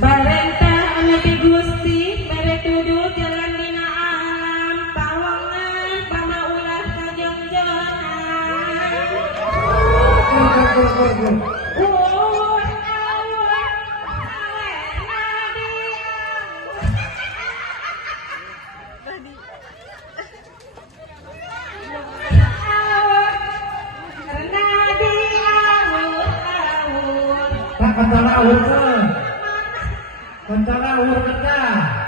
Barenta anak Gusti bare tuduh jalan dina alam pawangan pamaulah kajengjongan. Tak kental awur ke? Kental awur ke?